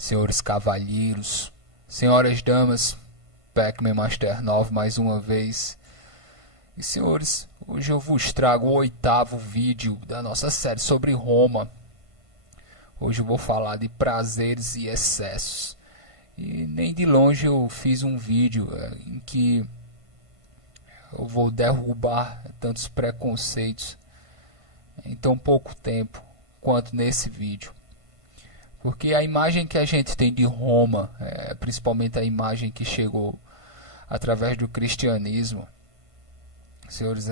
senhores cavalheiros, senhoras damas, Pac-Man Master 9 mais uma vez. E senhores, hoje eu vos trago o 8º vídeo da nossa série sobre Roma. Hoje eu vou falar de prazeres e excessos. E nem de longe eu fiz um vídeo em que eu vou derrubar tantos preconceitos em tão pouco tempo quanto nesse vídeo. Porque a imagem que a gente tem de Roma, principalmente a imagem que chegou através do cristianismo, senhores,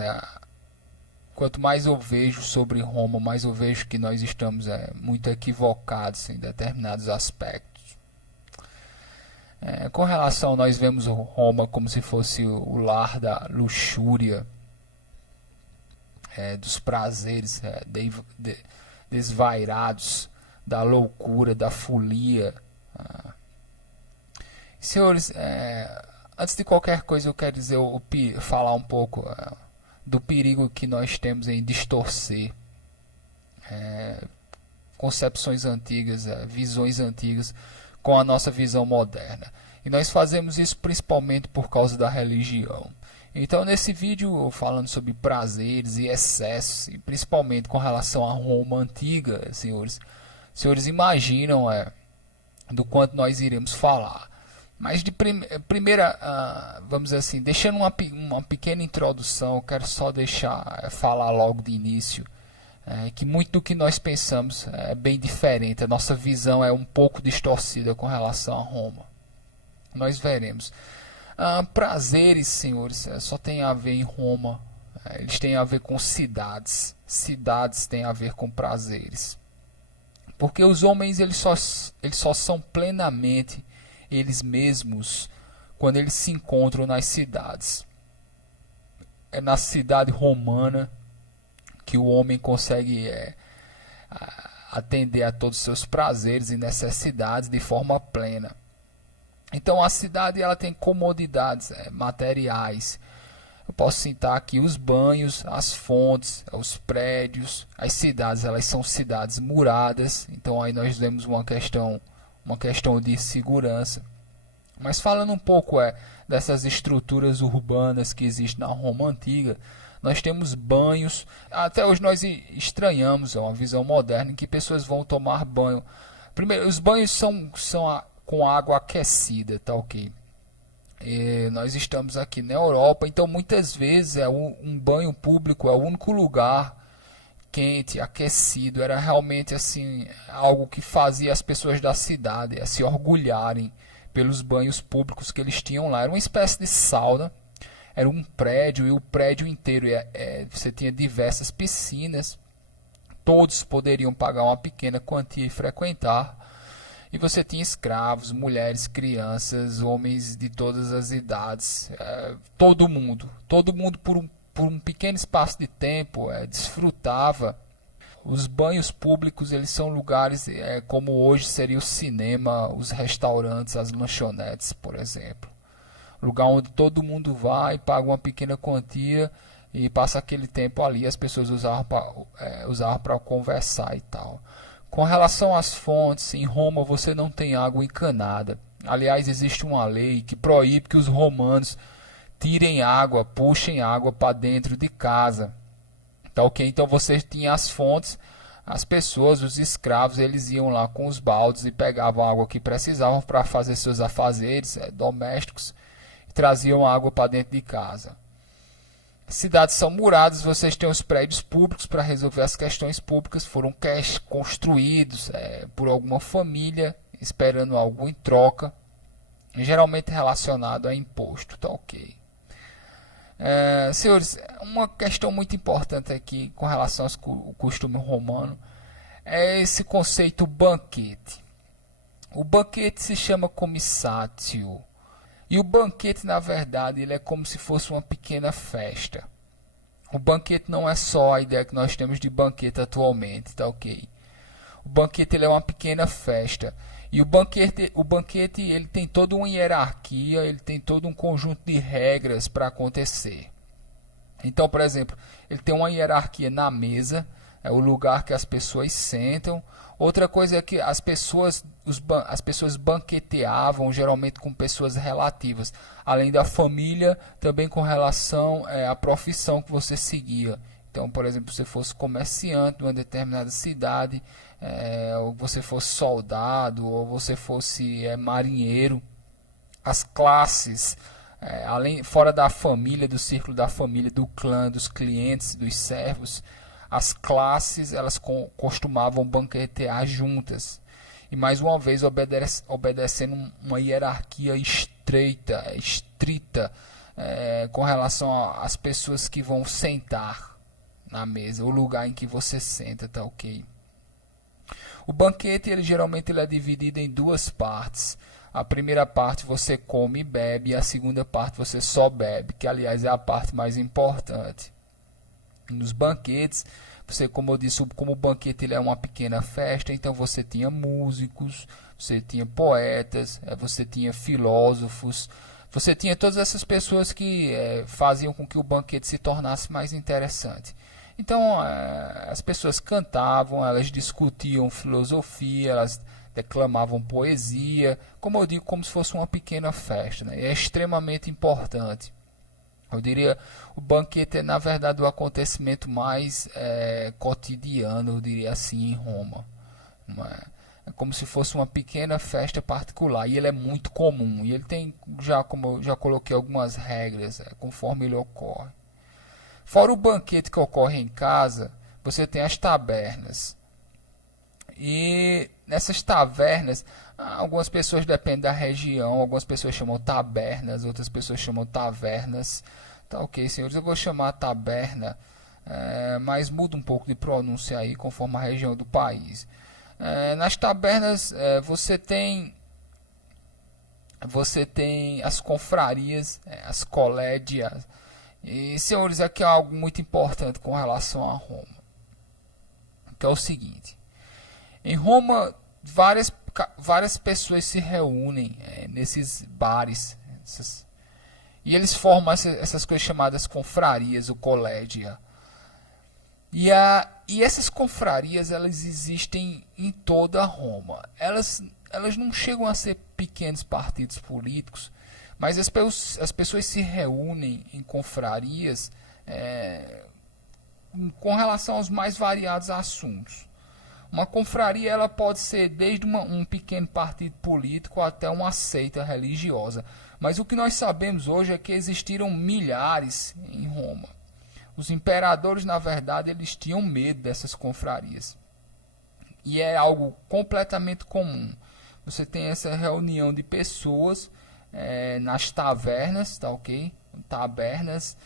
quanto mais eu vejo sobre Roma, mais eu vejo que nós estamos muito equivocados em determinados aspectos. Com relação, nós vemos Roma como se fosse o lar da luxúria, dos prazeres desvairados, da loucura, da folia. Senhores, antes de qualquer coisa eu quero dizer, falar um pouco do perigo que nós temos em distorcer concepções antigas, visões antigas com a nossa visão moderna. E nós fazemos isso principalmente por causa da religião. Então nesse vídeo falando sobre prazeres e excessos, e principalmente com relação à Roma antiga, senhores imaginam do quanto nós iremos falar. Mas de primeira, vamos dizer assim, deixando uma pequena introdução, eu quero só falar logo de início que muito do que nós pensamos é bem diferente. A nossa visão é um pouco distorcida com relação a Roma. Nós veremos. Prazeres, senhores, só tem a ver em Roma. Eles têm a ver com cidades. Cidades têm a ver com prazeres. Porque os homens eles só são plenamente eles mesmos quando eles se encontram nas cidades. É na cidade romana que o homem consegue atender a todos os seus prazeres e necessidades de forma plena. Então a cidade ela tem comodidades materiais. Eu posso citar aqui os banhos, as fontes, os prédios. As cidades elas são cidades muradas. Então aí nós vemos uma questão de segurança. Mas falando um pouco dessas estruturas urbanas que existem na Roma antiga, nós temos banhos. Até hoje nós estranhamos uma visão moderna em que pessoas vão tomar banho. Primeiro, os banhos são com água aquecida, tá ok? E nós estamos aqui na Europa, então muitas vezes um banho público é o único lugar quente, aquecido. Era realmente assim algo que fazia as pessoas da cidade se orgulharem pelos banhos públicos que eles tinham lá. Era uma espécie de sauna, era um prédio, e o prédio inteiro você tinha diversas piscinas. Todos poderiam pagar uma pequena quantia e frequentar. E você tinha escravos, mulheres, crianças, homens de todas as idades, todo mundo por um pequeno espaço de tempo desfrutava. Os banhos públicos eles são lugares como hoje seria o cinema, os restaurantes, as lanchonetes, por exemplo. Lugar onde todo mundo vai, paga uma pequena quantia e passa aquele tempo ali. As pessoas usavam para conversar e tal. Com relação às fontes, em Roma você não tem água encanada. Aliás, existe uma lei que proíbe que os romanos tirem água, puxem água para dentro de casa. Tá ok? Então você tinha as fontes, as pessoas, os escravos, eles iam lá com os baldes e pegavam a água que precisavam para fazer seus afazeres domésticos e traziam água para dentro de casa. Cidades são muradas, vocês têm os prédios públicos para resolver as questões públicas, foram construídos por alguma família, esperando algo em troca, geralmente relacionado a imposto, tá ok? Senhores, uma questão muito importante aqui com relação ao costume romano é esse conceito banquete. O banquete se chama comissatio. E o banquete, na verdade, ele é como se fosse uma pequena festa. O banquete não é só a ideia que nós temos de banquete atualmente, tá ok? O banquete ele é uma pequena festa. E o banquete ele tem toda uma hierarquia, ele tem todo um conjunto de regras para acontecer. Então, por exemplo, ele tem uma hierarquia na mesa, é o lugar que as pessoas sentam. Outra coisa é que as pessoas banqueteavam geralmente com pessoas relativas, além da família, também com relação à profissão que você seguia. Então, por exemplo, se você fosse comerciante numa determinada cidade, ou você fosse soldado, ou você fosse marinheiro, as classes, além, fora da família, do círculo da família, do clã, dos clientes, dos servos, as classes elas costumavam banquetear juntas. E mais uma vez obedecendo uma hierarquia estrita, com relação às pessoas que vão sentar na mesa, o lugar em que você senta, tá ok? O banquete geralmente é dividido em duas partes. A primeira parte você come e bebe, e a segunda parte você só bebe, que aliás é a parte mais importante. Nos banquetes, você, como eu disse, como o banquete ele é uma pequena festa, então você tinha músicos, você tinha poetas, você tinha filósofos, você tinha todas essas pessoas que faziam com que o banquete se tornasse mais interessante. Então as pessoas cantavam, elas discutiam filosofia, elas declamavam poesia, como eu digo, como se fosse uma pequena festa, né? É extremamente importante. Eu diria, o banquete é na verdade o acontecimento mais cotidiano, eu diria assim, em Roma. Não é? É como se fosse uma pequena festa particular, e ele é muito comum, e ele tem, como eu já coloquei, algumas regras, conforme ele ocorre. Fora o banquete que ocorre em casa, você tem as tabernas. E nessas tavernas, algumas pessoas, dependem da região, algumas pessoas chamam tabernas, outras pessoas chamam tavernas. Tá ok, senhores, eu vou chamar taberna, mas muda um pouco de pronúncia aí, conforme a região do país. Nas tabernas, você tem as confrarias, as colédias. E, senhores, aqui é algo muito importante com relação a Roma, que é o seguinte: em Roma, várias pessoas se reúnem nesses bares, e eles formam essas coisas chamadas confrarias, o collégia. E essas confrarias, elas existem em toda Roma. Elas não chegam a ser pequenos partidos políticos, mas as pessoas se reúnem em confrarias com relação aos mais variados assuntos. Uma confraria ela pode ser desde um pequeno partido político até uma seita religiosa. Mas o que nós sabemos hoje é que existiram milhares em Roma. Os imperadores, na verdade, eles tinham medo dessas confrarias. E é algo completamente comum. Você tem essa reunião de pessoas nas tavernas, tá ok? Tabernas,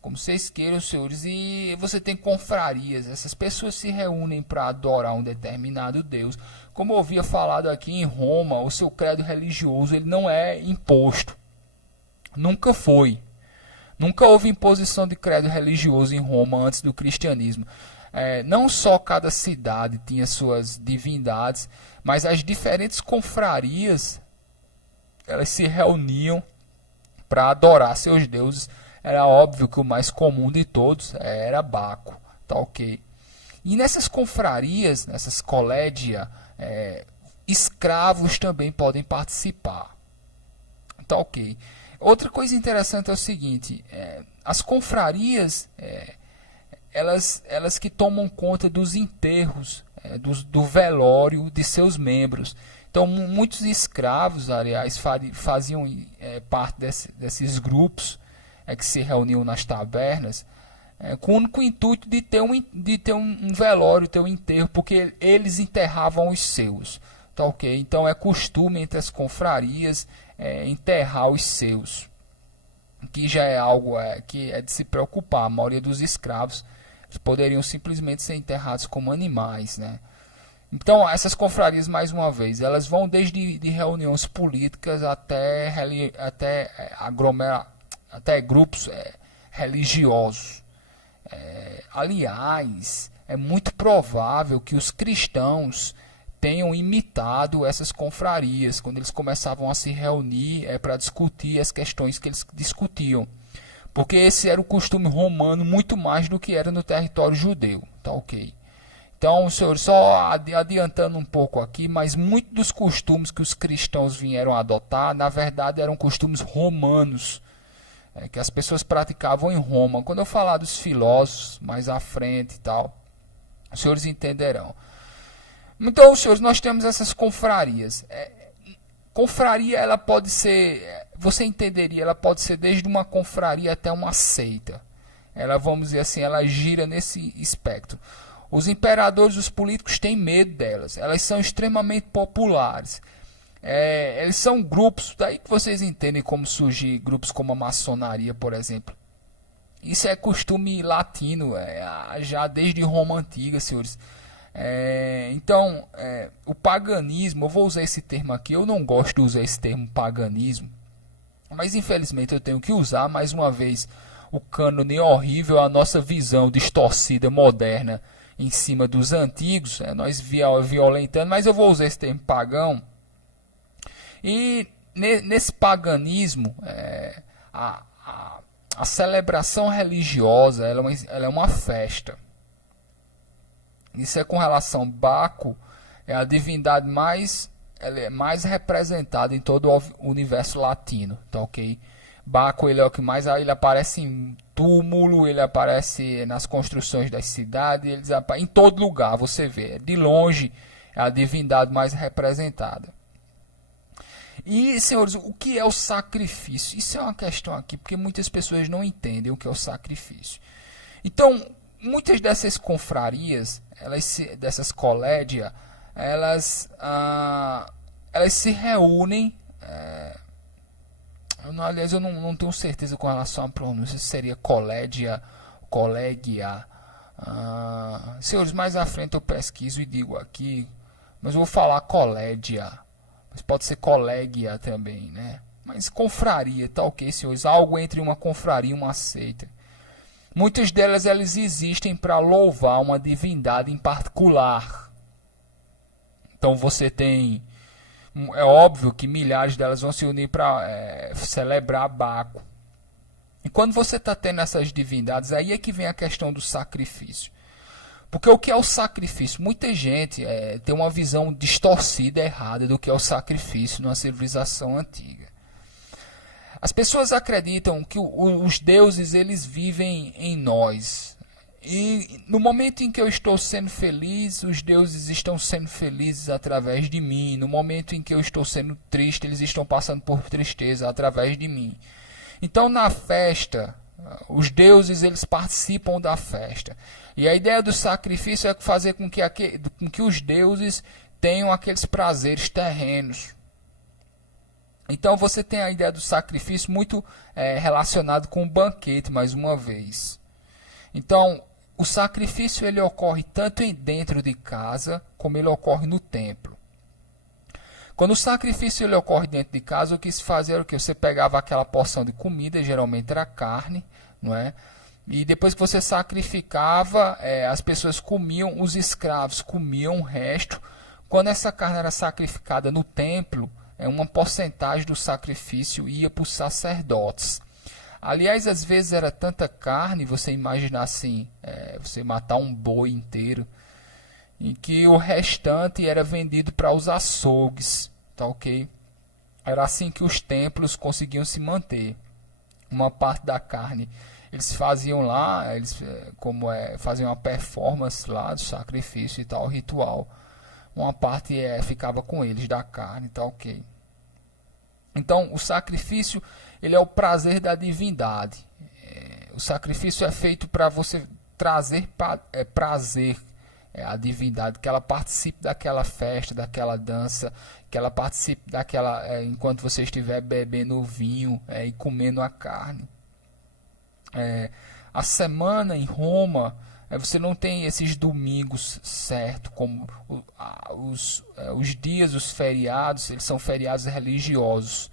como vocês queiram, senhores, e você tem confrarias. Essas pessoas se reúnem para adorar um determinado Deus. Como eu havia falado aqui, em Roma, o seu credo religioso ele não é imposto. Nunca foi. Nunca houve imposição de credo religioso em Roma antes do cristianismo. Não só cada cidade tinha suas divindades, mas as diferentes confrarias elas se reuniam para adorar seus deuses. Era óbvio que o mais comum de todos era Baco, tá ok? E nessas confrarias, nessas colégias, escravos também podem participar, tá ok? Outra coisa interessante é o seguinte: as confrarias, elas que tomam conta dos enterros, do velório de seus membros. Então, muitos escravos, aliás, faziam parte desses grupos que se reuniam nas tabernas, com o único intuito de ter um velório, ter um enterro, porque eles enterravam os seus. Tá ok? Então é costume entre as confrarias enterrar os seus, que já é algo que é de se preocupar. A maioria dos escravos poderiam simplesmente ser enterrados como animais, né? Então essas confrarias, mais uma vez, elas vão desde de reuniões políticas até grupos religiosos. Aliás, é muito provável que os cristãos tenham imitado essas confrarias quando eles começavam a se reunir para discutir as questões que eles discutiam, porque esse era o costume romano muito mais do que era no território judeu, tá ok? Então, senhor, só adiantando um pouco aqui, mas muitos dos costumes que os cristãos vieram adotar, na verdade, eram costumes romanos, que as pessoas praticavam em Roma. Quando eu falar dos filósofos mais à frente e tal, os senhores entenderão. Então, senhores, nós temos essas confrarias. Confraria, ela pode ser, você entenderia, ela pode ser desde uma confraria até uma seita. Ela, vamos dizer assim, ela gira nesse espectro. Os imperadores, os políticos têm medo delas. Elas são extremamente populares. Eles são grupos, daí que vocês entendem como surgir grupos como a maçonaria, por exemplo. Isso é costume latino, já desde Roma Antiga, senhores. Então, o paganismo, eu vou usar esse termo aqui, eu não gosto de usar esse termo paganismo, mas infelizmente eu tenho que usar, mais uma vez, o cânone horrível, a nossa visão distorcida, moderna, em cima dos antigos, nós violentando, mas eu vou usar esse termo pagão. E nesse paganismo, a celebração religiosa ela é uma festa. Isso é com relação a Baco, é a divindade mais representada em todo o universo latino, tá ok? Baco, ele é o que mais, ele aparece em túmulo, ele aparece nas construções das cidades, em todo lugar você vê. De longe é a divindade mais representada. E, senhores, o que é o sacrifício? Isso é uma questão aqui, porque muitas pessoas não entendem o que é o sacrifício. Então, muitas dessas confrarias, dessas colédia, elas se reúnem. Aliás, eu não tenho certeza com relação à pronúncia, se seria colégia. Senhores, mais à frente eu pesquiso e digo aqui, mas eu vou falar colégia. Mas pode ser colégia também, né? Mas confraria, tá ok, senhores? Algo entre uma confraria e uma seita. Muitas delas elas existem para louvar uma divindade em particular. Então você tem... É óbvio que milhares delas vão se unir para celebrar Baco. E quando você está tendo essas divindades, aí é que vem a questão do sacrifício. Porque o que é o sacrifício? Muita gente tem uma visão distorcida, errada do que é o sacrifício numa civilização antiga. As pessoas acreditam que os deuses eles vivem em nós. E no momento em que eu estou sendo feliz, os deuses estão sendo felizes através de mim. No momento em que eu estou sendo triste, eles estão passando por tristeza através de mim. Então na festa, os deuses eles participam da festa. E a ideia do sacrifício é fazer com que os deuses tenham aqueles prazeres terrenos. Então você tem a ideia do sacrifício muito relacionado com o banquete, mais uma vez. Então o sacrifício ele ocorre tanto dentro de casa como ele ocorre no templo. Quando o sacrifício ele ocorre dentro de casa, o que se fazia era o que? Você pegava aquela porção de comida, geralmente era carne, não é? E depois que você sacrificava, as pessoas comiam, os escravos comiam o resto. Quando essa carne era sacrificada no templo, uma porcentagem do sacrifício ia para os sacerdotes. Aliás, às vezes era tanta carne, você imagina assim, você matar um boi inteiro, em que o restante era vendido para os açougues, tá ok? Era assim que os templos conseguiam se manter. Uma parte da carne eles faziam lá, faziam uma performance lá do sacrifício e tal, ritual. Uma parte ficava com eles da carne, tá ok? Então, o sacrifício ele é o prazer da divindade. O sacrifício é feito para você trazer prazer à divindade, que ela participe daquela festa, daquela dança, que ela participe daquela enquanto você estiver bebendo o vinho e comendo a carne. A semana em Roma, você não tem esses domingos certo, como os dias, os feriados, eles são feriados religiosos.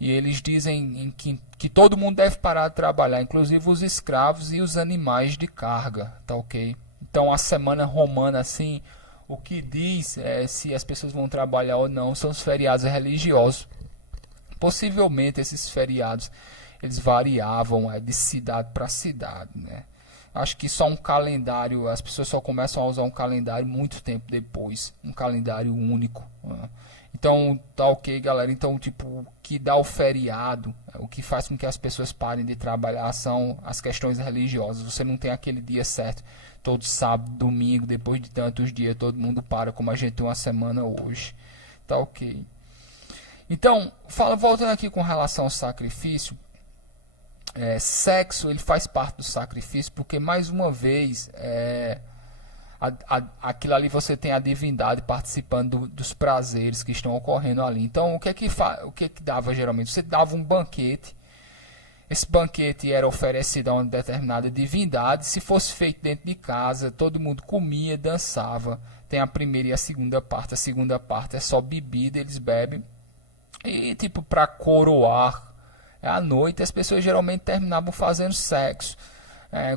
E eles dizem que todo mundo deve parar de trabalhar, inclusive os escravos e os animais de carga, tá ok? Então a semana romana, assim, o que diz se as pessoas vão trabalhar ou não são os feriados religiosos. Possivelmente esses feriados eles variavam de cidade para cidade, né? Acho que só um calendário, as pessoas só começam a usar um calendário muito tempo depois, um calendário único. Então, tá ok, galera. Então, tipo, o que dá o feriado, o que faz com que as pessoas parem de trabalhar são as questões religiosas. Você não tem aquele dia certo, todo sábado, domingo, depois de tantos dias, todo mundo para, como a gente tem uma semana hoje. Tá ok. Então, voltando aqui com relação ao sacrifício, sexo ele faz parte do sacrifício, porque mais uma vez aquilo ali você tem a divindade participando dos prazeres que estão ocorrendo ali. Então o que é que dava geralmente? Você dava um banquete, esse banquete era oferecido a uma determinada divindade. Se fosse feito dentro de casa, todo mundo comia, dançava. Tem a primeira e a segunda parte é só bebida, eles bebem. E tipo, para coroar à noite, as pessoas geralmente terminavam fazendo sexo,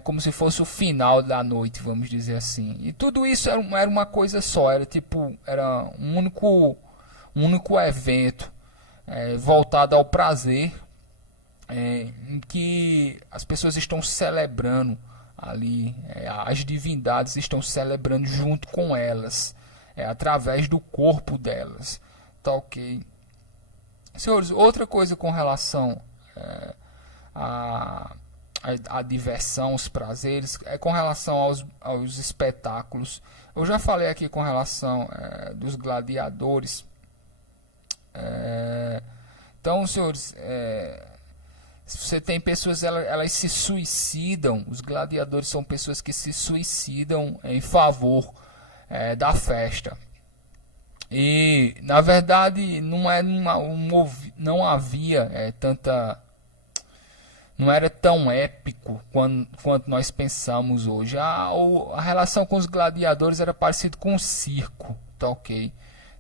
como se fosse o final da noite, vamos dizer assim. E tudo isso era uma coisa só, era um único evento voltado ao prazer, em que as pessoas estão celebrando ali, as divindades estão celebrando junto com elas, através do corpo delas. Tá ok? Senhores, outra coisa com relação a diversão, os prazeres, com relação aos espetáculos. Eu já falei aqui com relação dos gladiadores. Então, senhores, você tem pessoas, elas se suicidam. Os gladiadores são pessoas que se suicidam em favor da festa. E na verdade não havia não era tão épico quanto nós pensamos hoje. A relação com os gladiadores era parecido com o circo, tá ok?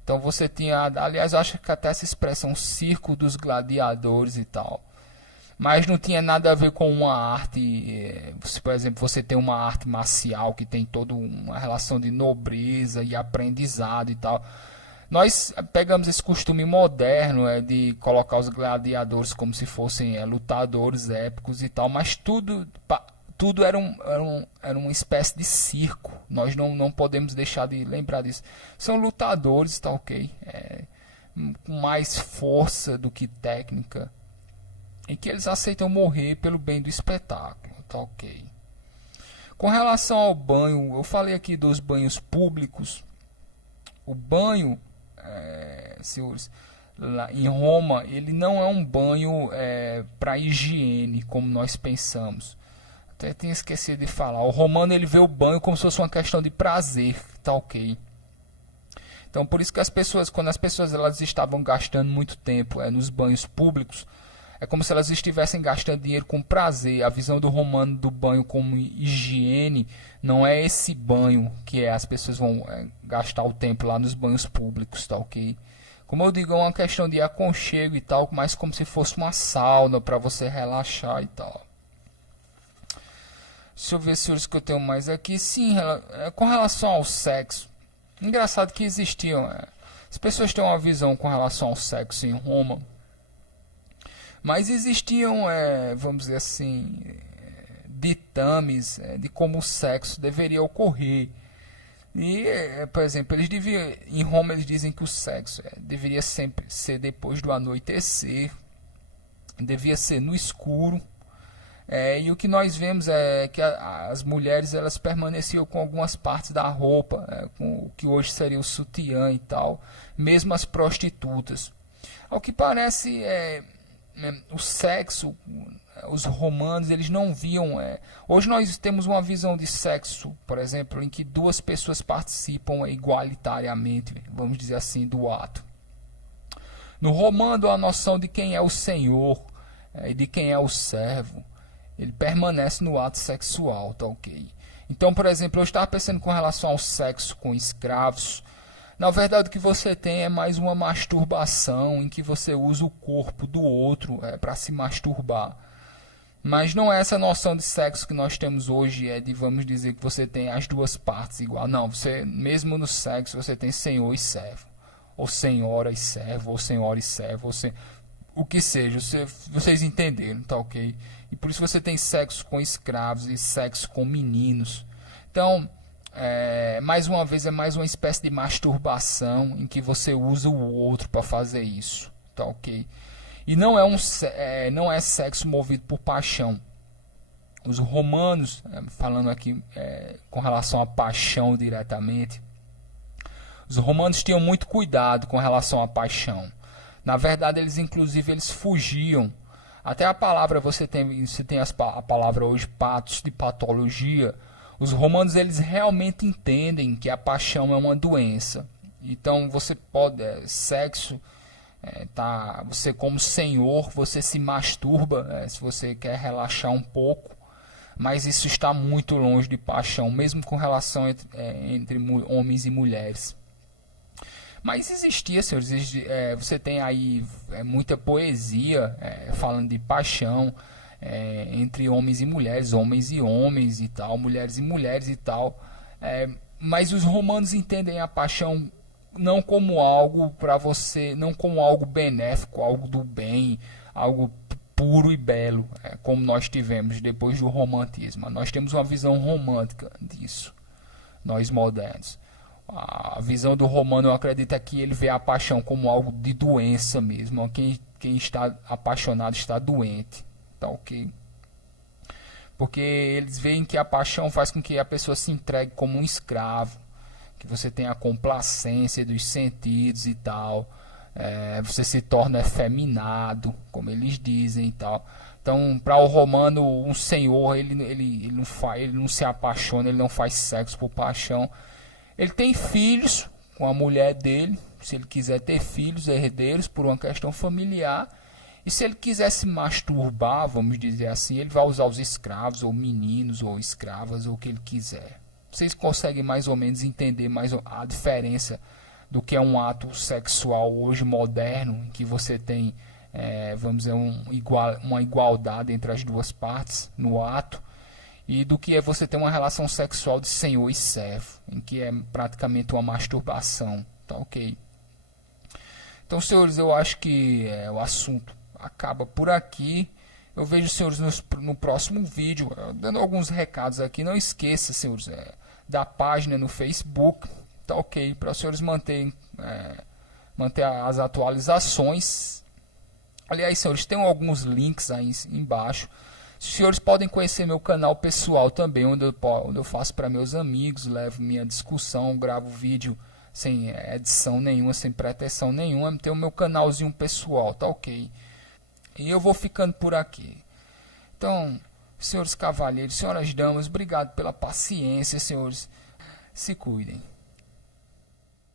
Então você tinha, aliás, eu acho que até essa expressão circo dos gladiadores e tal, mas não tinha nada a ver com uma arte. Por exemplo, você tem uma arte marcial que tem toda uma relação de nobreza e aprendizado e tal. Nós pegamos esse costume moderno de colocar os gladiadores como se fossem lutadores épicos e tal, mas tudo era uma espécie de circo. Nós não podemos deixar de lembrar disso. São lutadores, tá ok? Com mais força do que técnica, em que eles aceitam morrer pelo bem do espetáculo, tá ok? Com relação ao banho, eu falei aqui dos banhos públicos. O banho, senhores, lá em Roma, ele não é um banho para higiene, como nós pensamos. Até tinha esquecido de falar. O romano ele vê o banho como se fosse uma questão de prazer, tá ok? Então, por isso que quando as pessoas elas estavam gastando muito tempo nos banhos públicos, é como se elas estivessem gastando dinheiro com prazer. A visão do romano do banho como higiene não é esse banho que as pessoas vão gastar o tempo lá nos banhos públicos, tá ok? Como eu digo, é uma questão de aconchego e tal, mas como se fosse uma sauna para você relaxar e tal. Deixa eu ver, senhores, que eu tenho mais aqui. Sim, com relação ao sexo. Engraçado que existiam. As pessoas têm uma visão com relação ao sexo em Roma. Mas existiam, vamos dizer assim, ditames de como o sexo deveria ocorrer. E, por exemplo, em Roma eles dizem que o sexo deveria sempre ser depois do anoitecer, devia ser no escuro. E o que nós vemos é que as mulheres elas permaneciam com algumas partes da roupa, com o que hoje seria o sutiã e tal, mesmo as prostitutas. Ao que parece, o sexo, os romanos eles não viam. Hoje nós temos uma visão de sexo, por exemplo, em que duas pessoas participam igualitariamente, vamos dizer assim, do ato. No romano, a noção de quem é o senhor e de quem é o servo, ele permanece no ato sexual, tá ok? Então, por exemplo, eu estava pensando com relação ao sexo com escravos. Na verdade, o que você tem é mais uma masturbação em que você usa o corpo do outro para se masturbar. Mas não é essa noção de sexo que nós temos hoje, de vamos dizer que você tem as duas partes igual. Não, você mesmo no sexo você tem senhor e servo, ou senhora e servo, ou senhora e servo, o que seja, vocês entenderam, tá ok? E por isso você tem sexo com escravos e sexo com meninos. Então, mais uma vez, é mais uma espécie de masturbação em que você usa o outro para fazer isso, tá ok? E não é sexo movido por paixão. Os romanos, falando aqui com relação à paixão diretamente, os romanos tinham muito cuidado com relação à paixão. Na verdade, eles fugiam. Até a palavra, você tem a palavra hoje, patos, de patologia. Os romanos, eles realmente entendem que a paixão é uma doença. Então, você pode, sexo, você como senhor, você se masturba, se você quer relaxar um pouco. Mas isso está muito longe de paixão, mesmo com relação entre homens e mulheres. Mas existia, senhores, você tem aí muita poesia falando de paixão entre homens e mulheres, homens e homens e tal, mulheres e mulheres e tal. Mas os romanos entendem a paixão não como algo para você, não como algo benéfico, algo do bem, algo puro e belo, como nós tivemos depois do romantismo. Nós temos uma visão romântica disso, nós modernos. A visão do romano, eu acredito, que ele vê a paixão como algo de doença mesmo. Quem está apaixonado está doente, tá ok? Porque eles veem que a paixão faz com que a pessoa se entregue como um escravo, que você tenha a complacência dos sentidos e tal, você se torna efeminado, como eles dizem e tal. Então, para o romano, um senhor, ele não se apaixona, ele não faz sexo por paixão. Ele tem filhos com a mulher dele, se ele quiser ter filhos, herdeiros, por uma questão familiar. E se ele quiser se masturbar, vamos dizer assim, ele vai usar os escravos, ou meninos, ou escravas, ou o que ele quiser. Vocês conseguem mais ou menos entender mais a diferença do que é um ato sexual hoje moderno, em que você tem, vamos dizer, uma igualdade entre as duas partes no ato, e do que é você ter uma relação sexual de senhor e servo, em que é praticamente uma masturbação, tá ok? Então, senhores, eu acho que o assunto acaba por aqui. Eu vejo os senhores no próximo vídeo, dando alguns recados aqui. Não esqueça, senhores, da página no Facebook, tá ok? Para os senhores manter as atualizações. Aliás, senhores, tem alguns links aí embaixo. Os senhores podem conhecer meu canal pessoal também, onde eu faço para meus amigos, levo minha discussão, gravo vídeo sem edição nenhuma, sem pretensão nenhuma. Tem o meu canalzinho pessoal, tá ok? E eu vou ficando por aqui. Então, senhores cavalheiros, senhoras damas, obrigado pela paciência, senhores. Se cuidem.